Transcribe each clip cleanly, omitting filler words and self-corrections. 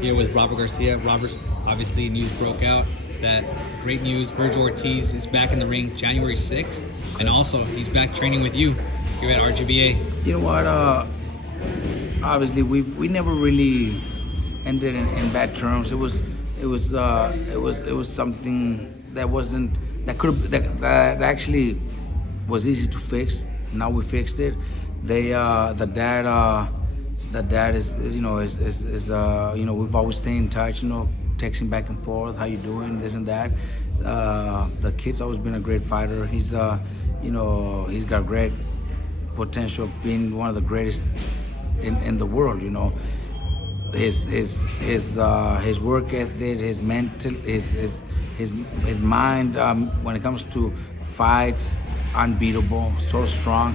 here with Robert Garcia. Robert, obviously, news broke out that great news. Vergil Ortiz is back in the ring January 6th, and also he's back training with you here at RGBA. You know what? Obviously, we never really ended in bad terms. It was something that wasn't that actually was easy to fix. Now we fixed it. The dad is we've always stayed in touch. Texting back and forth, how you doing, this and that. The kid's always been a great fighter. He's he's got great potential of being one of the greatest in the world. His work ethic, his mental, his mind, when it comes to fights, unbeatable, so strong.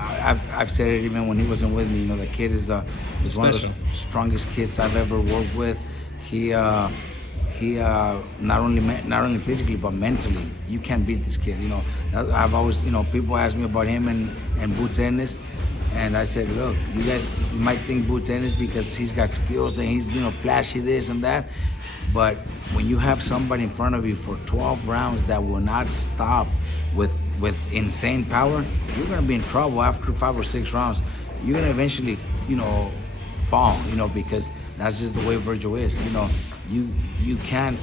I've said it even when he wasn't with me. The kid is one of the strongest kids I've ever worked with. He not only physically but mentally, you can't beat this kid. I've always, people ask me about him and Boots Ennis, and I said, look, you guys might think Boots Ennis because he's got skills and he's flashy this and that, but when you have somebody in front of you for 12 rounds that will not stop with insane power, you're gonna be in trouble after 5 or 6 rounds. You're gonna eventually, fall, because that's just the way Vergil is. You can't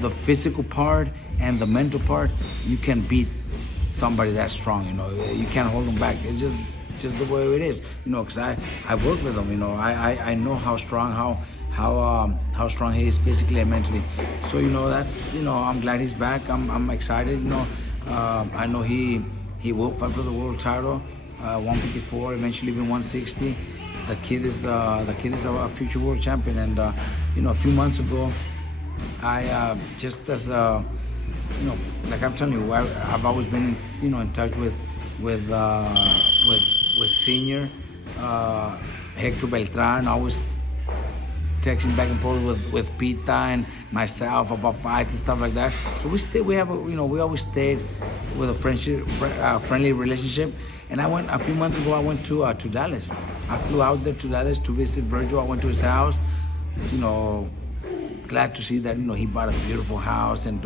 the physical part and the mental part. You can beat somebody that strong. You can't hold them back. It's just the way it is. Because I work with him. I know how strong how strong he is physically and mentally. So that's I'm glad he's back. I'm excited. I know he will fight for the world title. 154, eventually even 160. The kid is a future world champion. And a few months ago, I just as like I'm telling you, I've always been in touch with senior Hector Beltran. Always texting back and forth with Pita and myself about fights and stuff like that. So we always stayed with a friendly relationship. And a few months ago, I went to Dallas. I flew out there to Dallas to visit Vergil. I went to his house. Glad to see that he bought a beautiful house and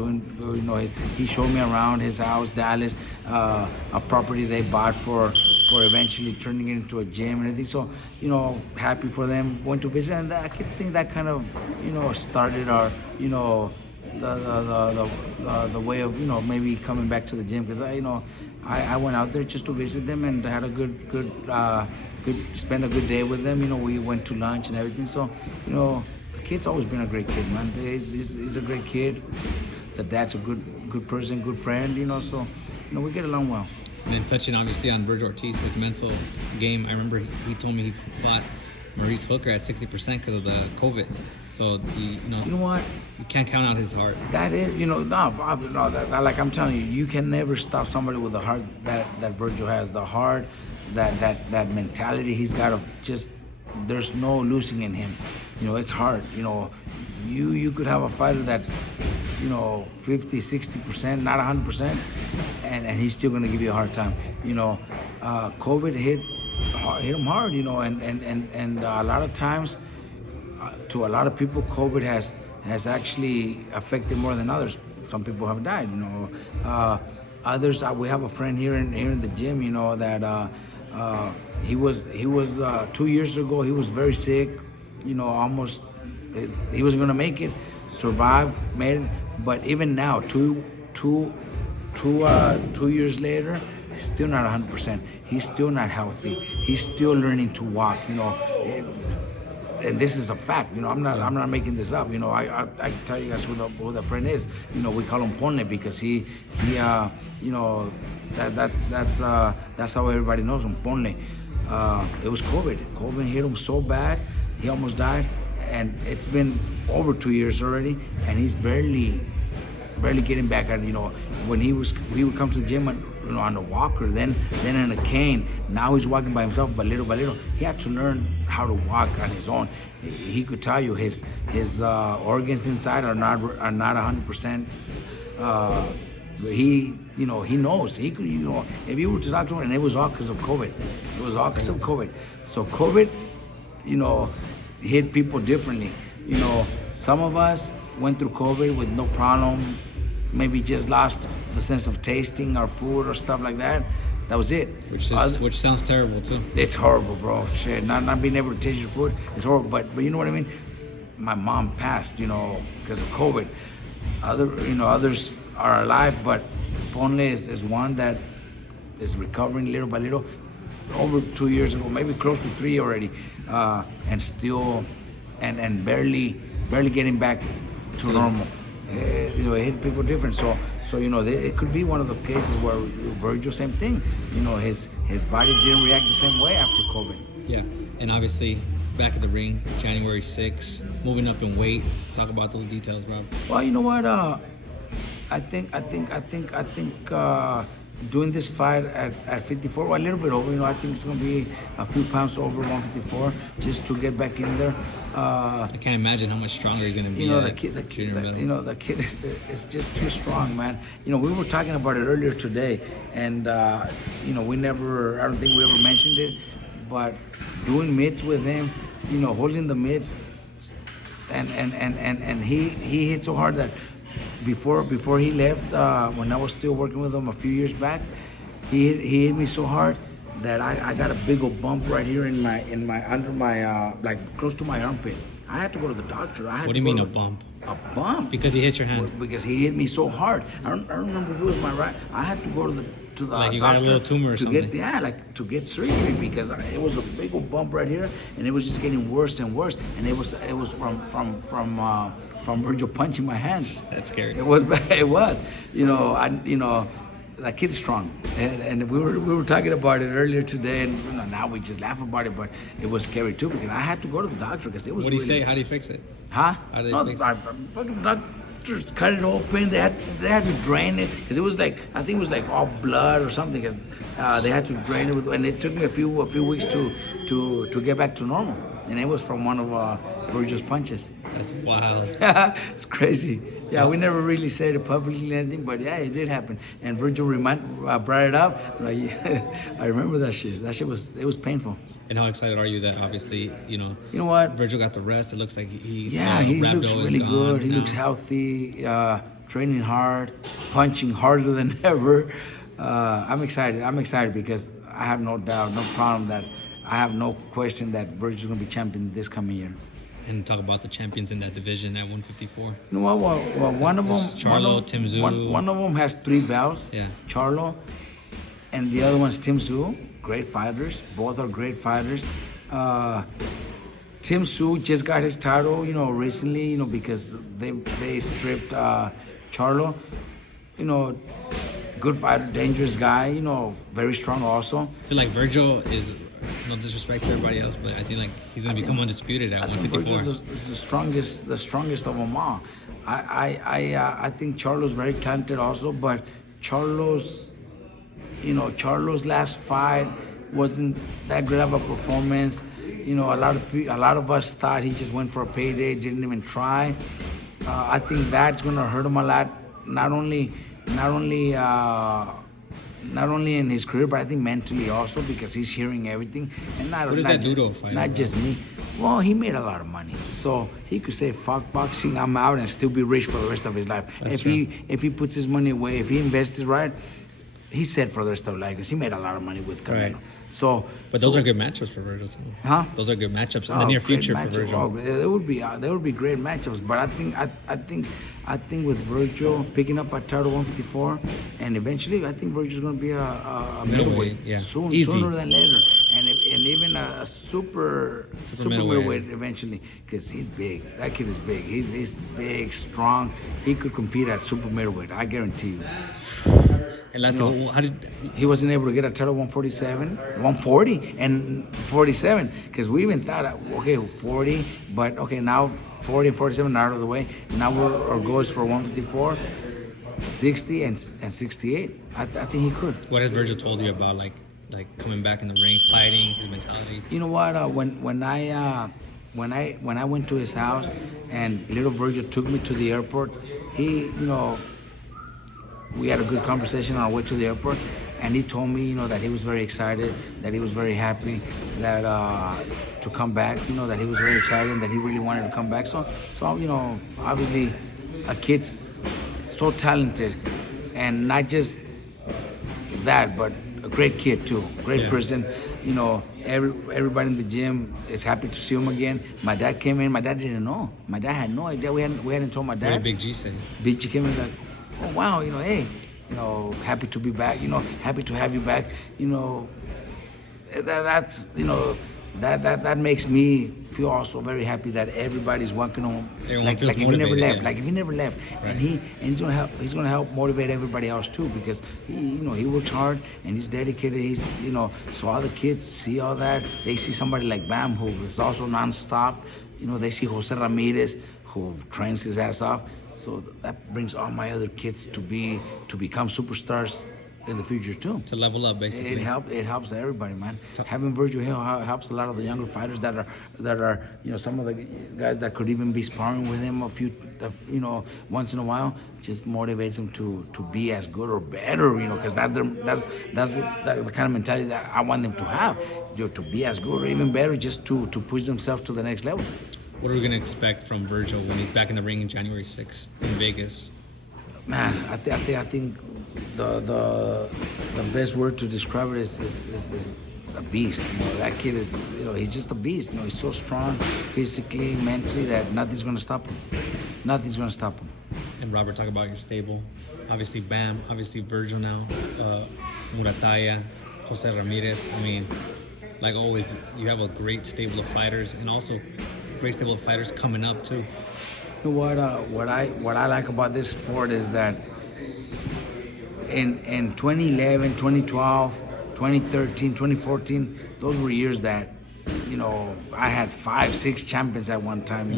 he showed me around his house, Dallas, a property they bought for eventually turning it into a gym and everything. So happy for them. Went to visit, and I think that kind of started our the way of maybe coming back to the gym, because I went out there just to visit them and had a good spend a good day with them. We went to lunch and everything. So the kid's always been a great kid, man. He's a great kid. The dad's a good person, good friend. So we get along well. And then touching obviously on Vergil Ortiz, his mental game. I remember he told me he fought Maurice Hooker at 60% because of the COVID. So you know what? You can't count out his heart. That is, like I'm telling you, you can never stop somebody with the heart that Vergil has. The heart, that mentality he's got of just, there's no losing in him. It's hard. You could have a fighter that's 50, 60%, not 100%, and he's still gonna give you a hard time. COVID hit him hard. And a lot of times, to a lot of people, COVID has actually affected more than others. Some people have died. Others, we have a friend here in the gym. That he was 2 years ago. He was very sick. Almost he was gonna make it, survived, made it. But even now, two years later, he's still not 100%. He's still not healthy. He's still learning to walk. And this is a fact. I'm not making this up. I can tell you guys who the friend is. We call him Ponle because that's how everybody knows him, Ponle. It was COVID. COVID hit him so bad, he almost died. And it's been over 2 years already, and he's barely getting back on. When he would come to the gym on a walker, then in a cane. Now he's walking by himself, but little by little, he had to learn how to walk on his own. He could tell you his organs inside are not 100% he, you know, he knows. He could, you know, if you were to talk to him, and it was all because of COVID. It was all because of COVID. So COVID, you know, hit people differently. You know, some of us went through COVID with no problem, maybe just lost the sense of tasting our food or stuff like that. That was it. Which sounds terrible too. It's horrible, bro. Shit, not being able to taste your food, it's horrible. But you know what I mean? My mom passed, you know, because of COVID. Others are alive, but Ponle is one that is recovering little by little. Over 2 years ago, maybe close to 3 already, and still, and barely getting back to normal. You know, it hit people different. So you know, it could be one of the cases where Vergil, same thing. You know, his body didn't react the same way after COVID. Yeah, and obviously back at the ring, January 6th, moving up in weight. Talk about those details, Rob. Well, you know what? I think doing this fight at 54, well, a little bit over. You know, I think it's gonna be a few pounds over 154 just to get back in there. I can't imagine how much stronger he's gonna be. You know, the kid is just too strong, man. You know, we were talking about it earlier today, and you know, I don't think we ever mentioned it, but doing mitts with him, you know, holding the mitts, and he hit so hard that before he left, when I was still working with him a few years back, he hit me so hard that I got a big old bump right here in my under my like close to my armpit. I had to go to the doctor. What do you mean a bump? A bump. Because he hit your hand. Because he hit me so hard. I don't remember if it was my right. I had to go to the like you doctor got a little tumor or something. To get surgery because it was a big old bump right here, and it was just getting worse and worse. And it was from Vergil punching my hands. That's scary. It was. You know, that kid is strong, and we were talking about it earlier today, and you know, now we just laugh about it, but it was scary too because I had to go to the doctor because it was. What do you say? How do you fix it? Huh? How do they fix it? Fucking doctors cut it open. They had to drain it because it was like, I think it was like all blood or something because they had to drain it and it took me a few weeks to get back to normal, and it was from one of Vergil's punches. That's wild. It's crazy. Yeah, we never really said it publicly or anything, but yeah, it did happen. And Vergil brought it up. Like, I remember that shit. That shit was painful. And how excited are you that obviously, you know what? Vergil got the rest. It looks like he looks really good. He looks healthy, training hard, punching harder than ever. I'm excited because I have no doubt, no problem that I have no question that Vergil's gonna be champion this coming year. And talk about the champions in that division at 154. You know what? Well, one of them, Charlo, Tim Tszyu. One of them has 3 belts. Yeah. Charlo, and the other one's Tim Tszyu. Great fighters. Both are great fighters. Tim Tszyu just got his title, you know, recently, you know, because they stripped Charlo. You know, good fighter, dangerous guy. You know, very strong also. I feel like Vergil is. No disrespect to everybody else, but I think like he's gonna become undisputed at 154. Vergil's the strongest of them all. I think Charlo's very talented also, but Charlo's last fight wasn't that good of a performance. You know, a lot of us thought he just went for a payday, didn't even try. I think that's gonna hurt him a lot. Not only in his career, but I think mentally also because he's hearing everything. And what does that do to a fighter? Not just me. Well, he made a lot of money, so he could say "fuck boxing, I'm out," and still be rich for the rest of his life. If he puts his money away, if he invests right, he's set for the rest of his life because he made a lot of money with Canelo. Right. But those are good matchups for Vergil. Huh? Those are good matchups in the near future for Vergil. Oh, there would be great matchups. But I think with Vergil picking up a title 154, and eventually I think Vergil's going to be a middleweight sooner than later, and even a super middleweight eventually because he's big. That kid is big. He's big, strong. He could compete at super middleweight. I guarantee you. And last he wasn't able to get a title 147, 140, and 47 because we even thought, okay, 40, but okay, now 40 and 47 are out of the way. Now our goal is for 154, 60, and 68. I think he could. What has Vergil told you about like coming back in the ring, fighting, his mentality? You know what? When I went to his house and little Vergil took me to the airport, he, you know, we had a good conversation on our way to the airport, and he told me, that he was very excited, that he was very happy that to come back, that he was very excited and that he really wanted to come back. So obviously, a kid's so talented, and not just that, but a great kid too, great person. Everybody in the gym is happy to see him again. My dad came in. My dad didn't know. My dad had no idea. We hadn't told my dad. What did Big G say? Big G came in like, oh wow, hey, happy to be back. Happy to have you back. That's that makes me feel also very happy that everybody's welcoming home. Like if he never left. Yeah. Like if he never left. Right. And he's gonna help motivate everybody else too, because he works hard and he's dedicated. He's so all the kids see all that. They see somebody like Bam, who is also nonstop. They see Jose Ramirez, who trains his ass off. So that brings all my other kids to become superstars in the future too. To level up, basically. It helps everybody, man. Having Vergil here helps a lot of the younger fighters that are some of the guys that could even be sparring with him once in a while. Just motivates them to be as good or better, because that's the kind of mentality that I want them to have, to be as good or even better, just to push themselves to the next level. What are we gonna expect from Vergil when he's back in the ring in January 6th in Vegas? Man, I think the best word to describe it is a beast. That kid is, he's just a beast. He's so strong physically, mentally, that nothing's gonna stop him. Nothing's gonna stop him. And Robert, talk about your stable. Obviously Bam, obviously Vergil now, Murataya, Jose Ramirez. I mean, like always, you have a great stable of fighters, and also great stable of fighters coming up too. What I like about this sport is that in 2011, 2012, 2013, 2014, those were years that I had 5, 6 champions at one time.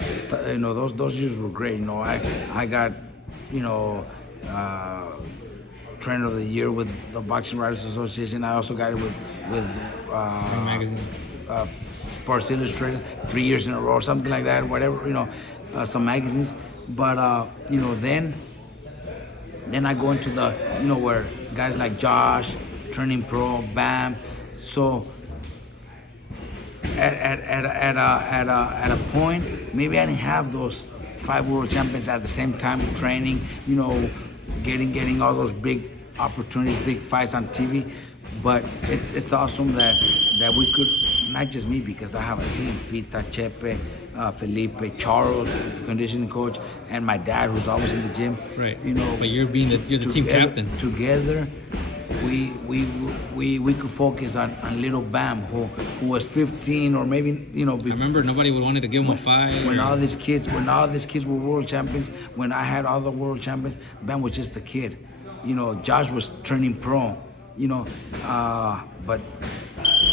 Those years were great. I got trainer of the year with the Boxing Writers Association. I also got it with magazine. Sports Illustrated 3 years in a row, something like that. Whatever, some magazines. But then I go into the where guys like Josh, turning pro, Bam. So at a point, maybe I didn't have those 5 world champions at the same time training. Getting all those big opportunities, big fights on TV. But it's awesome that we could, not just me, because I have a team, Pita, Chepe, Felipe, Charlo, the conditioning coach, and my dad, who's always in the gym. Right. But you're the team captain. Together, we could focus on little Bam, who was 15 or maybe before. I remember nobody would wanted to give him a fight. When all these kids were world champions, when I had all the world champions, Bam was just a kid. Josh was turning pro. But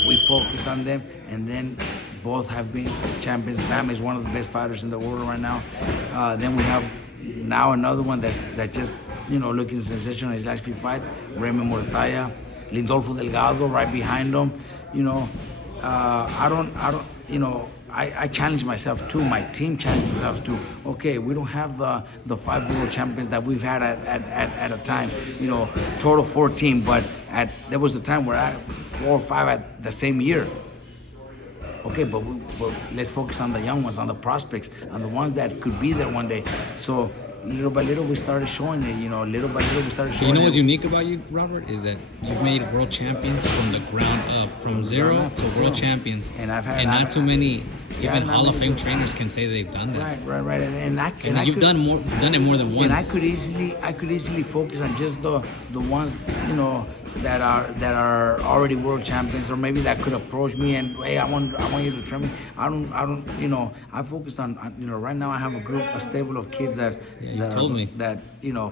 we focus on them, and then both have been champions. Bam is one of the best fighters in the world right now. Then we have now another one that just looking sensational in his last few fights. Raymond Murataya, Lindolfo Delgado right behind him. I challenge myself too. My team challenges themselves too. Okay, we don't have the 5 world champions that we've had at a time. Total 14, but there was a time where I had 4 or 5 at the same year. Okay, but let's focus on the young ones, on the prospects, on the ones that could be there one day. So little by little we started showing it. Little by little we started showing it. What's unique about you, Robert, is that you've made world champions from the ground up, from zero to world champions. And not too many. Even Hall of Fame trainers can say they've done that. Right. And you've done it more than once. And I could easily focus on just the ones that are already world champions, or maybe that could approach me and, hey, I want you to train me. I focus on right now I have a stable of kids that told me that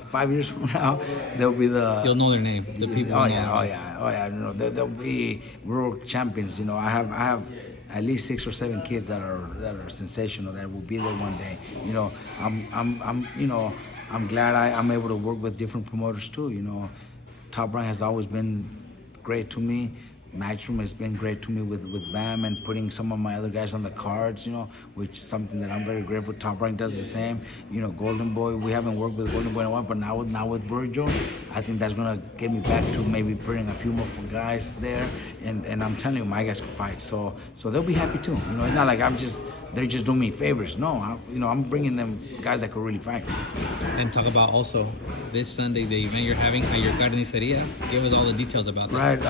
5 years from now they'll be you'll know their name. The people. Oh yeah. They'll be world champions. I have at least 6 or 7 kids that are sensational, that will be there one day. I'm glad I'm able to work with different promoters too. Top Rank has always been great to me. Matchroom has been great to me with Bam and putting some of my other guys on the cards, which is something that I'm very grateful. Top Rank does the same. Golden Boy, we haven't worked with Golden Boy in a while, but now with Vergil, I think that's gonna get me back to maybe putting a few more guys there. And I'm telling you, my guys can fight, so they'll be happy too. It's not like they're just doing me favors. No, I'm bringing them guys that could really fight. And talk about also this Sunday, the event you're having at your carniceria. Give us all the details about that. Right,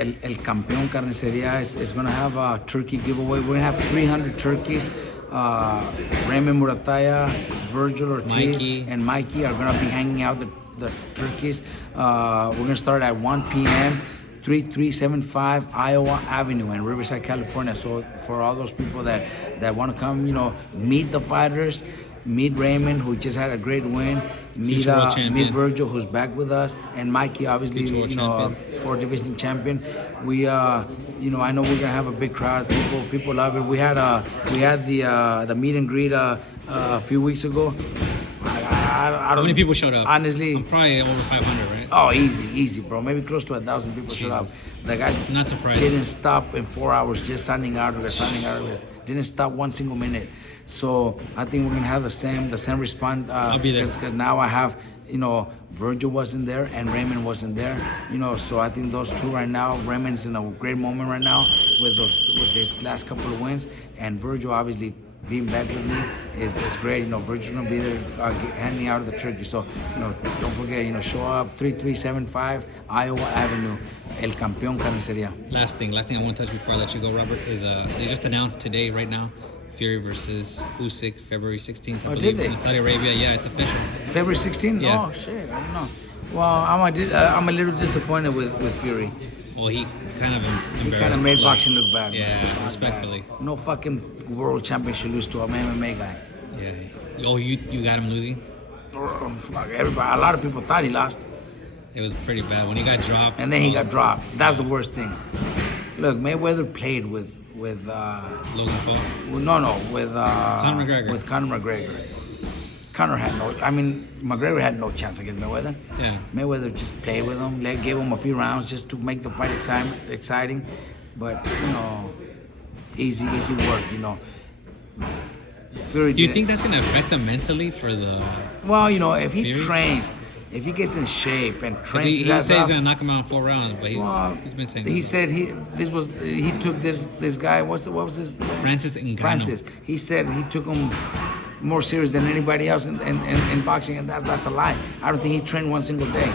El Campeón Carniceria is going to have a turkey giveaway. We're going to have 300 turkeys. Raymond Murataya, Vergil Ortiz, and Mikey are going to be hanging out the turkeys. We're going to start at 1 p.m. 3375 Iowa Avenue in Riverside, California. So for all those people that want to come, meet the fighters, meet Raymond, who just had a great win, meet Vergil, who's back with us, and Mikey, obviously, 4th division champion. We, I know we're gonna have a big crowd. People love it. We had the meet and greet a few weeks ago. How many people showed up? Honestly, probably over 500, right? Oh, easy, bro. Maybe close to 1,000 people showed up. The guy not surprised. Didn't stop in 4 hours just signing autographs. Didn't stop one single minute. So I think we're gonna have the same response. I'll be there because now I have, Vergil wasn't there and Raymond wasn't there. So I think those two right now. Raymond's in a great moment right now with this last couple of wins, and Vergil obviously being back with me is great. Vergil's gonna be there handing out the turkey. So don't forget, show up 3375 Iowa Avenue, El Campeón Carniceria. Last thing I want to touch before I let you go, Robert, is they just announced today, right now, Fury versus Usyk, February 16th. Oh, did they? In Saudi Arabia, yeah, it's official. February 16th? Yeah. Oh shit, I don't know. Well, I'm a little disappointed with Fury. Well, he kind of embarrassed. He kind of made boxing look bad. Yeah, man. respectfully. Bad. No fucking world champion should lose to an MMA guy. Yeah. Oh, you got him losing? Everybody, a lot of people thought he lost. It was pretty bad when he got dropped. And then he got dropped. That's the worst thing. Look, Mayweather played with Logan Paul. With Conor McGregor. With Conor McGregor. McGregor had no chance against Mayweather. Yeah. Mayweather just played with him, gave him a few rounds just to make the fight exciting. But easy work. Fury. Do you think that's gonna affect him mentally for the? Well, if he Fury? trains. If he gets in shape and trains, he said he's gonna knock him out in 4 rounds, but he's been saying. He said he took this guy. What was his name? Francis Ngannou. Francis. He said he took him more serious than anybody else in boxing, and that's a lie. I don't think he trained one single day.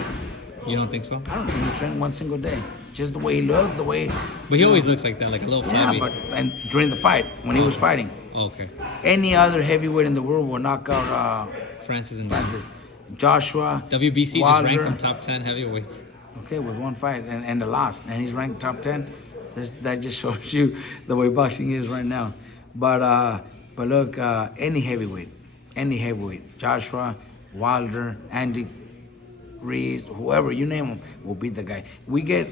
You don't think so? I don't think he trained one single day. Just the way he looked, the way. But he always looks like that, like a little flabby. Yeah, and during the fight, when he was fighting. Okay. Any other heavyweight in the world will knock out Francis Ngannou. Francis. Joshua. WBC Wilder. just ranked him top 10 heavyweights. Okay, with one fight and the loss, and he's ranked top 10. That just shows you the way boxing is right now. But look, any heavyweight, Joshua, Wilder, Andy Reese, whoever you name them, will beat the guy. We get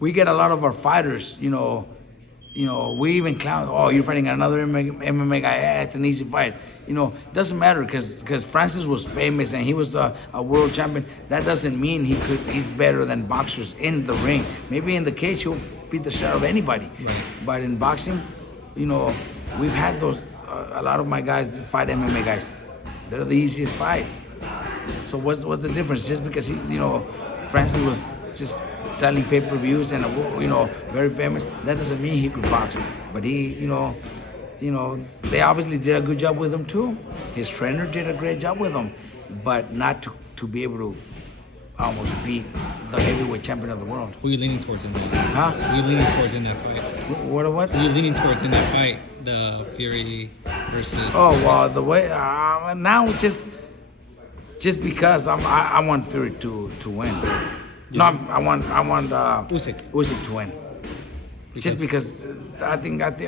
a lot of our fighters, we even clown. Oh, you're fighting another MMA guy. Yeah, it's an easy fight. Doesn't matter because Francis was famous and he was a world champion. That doesn't mean he's better than boxers in the ring. Maybe in the cage he'll beat the shit out of anybody. Right. But in boxing, we've had those. A lot of my guys fight MMA guys. They're the easiest fights. So what's the difference? Just because Francis was just selling pay-per-views and very famous, that doesn't mean he could box. But he, they obviously did a good job with him too. His trainer did a great job with him, but not to be able to almost beat the heavyweight champion of the world. Who are you leaning towards in that? Huh? Who are you leaning towards in that fight? What? Who are you leaning towards in that fight? The Fury versus. Oh well, the way now just because I want Fury to win. Yeah. No, I want Usyk to win. Just because I think Fury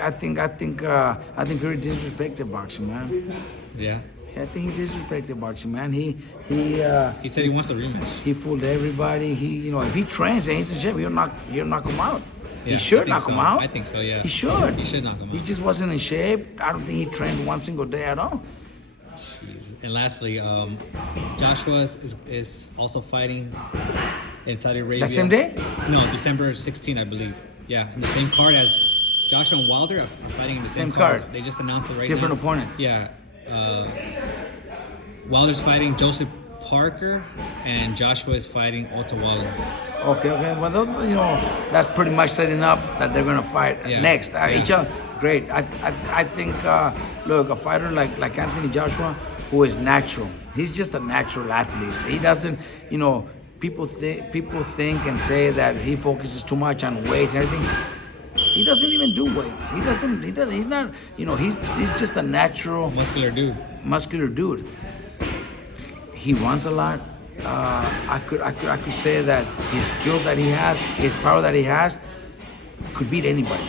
disrespected boxing, man. Yeah. I think he disrespected boxing, man. He said he wants a rematch. He fooled everybody. If he trains and he's in shape, he'll knock him out. Yeah, he should knock him out. I think so, yeah. He should. He should knock him out. He just wasn't in shape. I don't think he trained one single day at all. Jeez. And lastly, Joshua is also fighting in Saudi Arabia. That same day? No, December 16, I believe. Yeah, in the same card as Joshua and Wilder are fighting in the same card. They just announced it right now. Different opponents. Yeah. Wilder's fighting Joseph Parker, and Joshua is fighting Otawala. Okay. Well, that's pretty much setting up that they're gonna fight next. Each other. Great. I think. Look, a fighter like Anthony Joshua, who is natural. He's just a natural athlete. He doesn't. People think and say that he focuses too much on weights and everything. He doesn't even do weights. He doesn't. He's not. He's just a natural muscular dude. He runs a lot. I could say that his skills that he has, his power that he has, could beat anybody.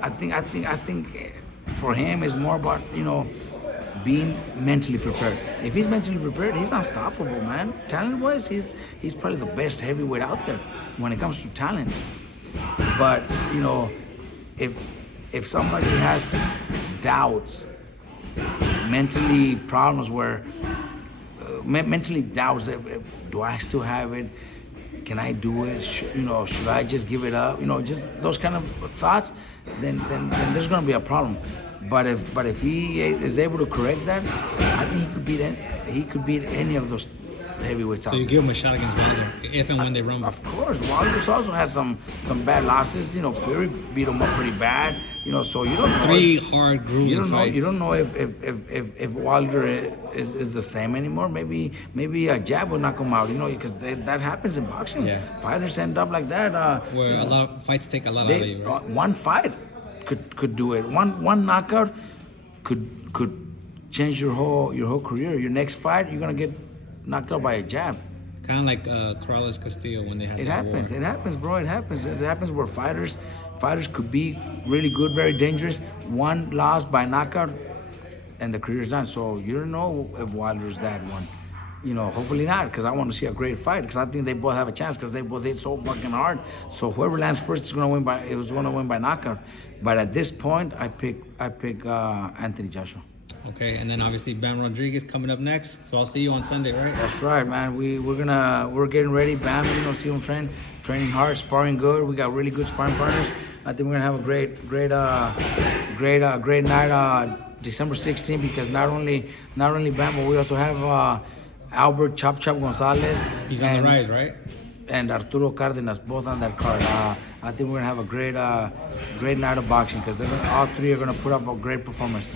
I think for him it's more about being mentally prepared. If he's mentally prepared, he's unstoppable, man. Talent-wise, he's probably the best heavyweight out there when it comes to talent. But if somebody has doubts, mentally problems where mentally doubts, do I still have it? Can I do it? Should I just give it up? Just those kind of thoughts. Then there's gonna be a problem. But if he is able to correct that, I think he could beat any of those heavyweights out. So you give him a shot against Wilder if and when they rumble. Of course, Wilder's also has some bad losses. Fury beat him up pretty bad. So you don't know. Three hard, grueling fights. You don't know if Wilder is the same anymore. Maybe a jab will knock him out. Because that happens in boxing. Yeah. Fighters end up like that. Where a lot of fights take a lot out of you, right? One fight could do it. One knockout could change your whole career. Your next fight, you're gonna get knocked out by a jab. Kind of like Carlos Castillo when they had It happens, bro. It happens where fighters could be really good, very dangerous. One loss by knockout, and the career's done. So you don't know if Wilder's that one. Hopefully not, because I want to see a great fight. Because I think they both have a chance, because they both hit so fucking hard. So whoever lands first is gonna win by knockout. But at this point, I pick Anthony Joshua. Okay, and then obviously Bam Rodriguez coming up next. So I'll see you on Sunday, right? That's right, man. We're getting ready. Bam, see him training hard, sparring good. We got really good sparring partners. I think we're gonna have a great night, December 16th, because not only Bam, but we also have Albert Chop Gonzalez. He's on the rise, right? And Arturo Cardenas, both on that card. I think we're gonna have a great night of boxing, because all three are gonna put up a great performance.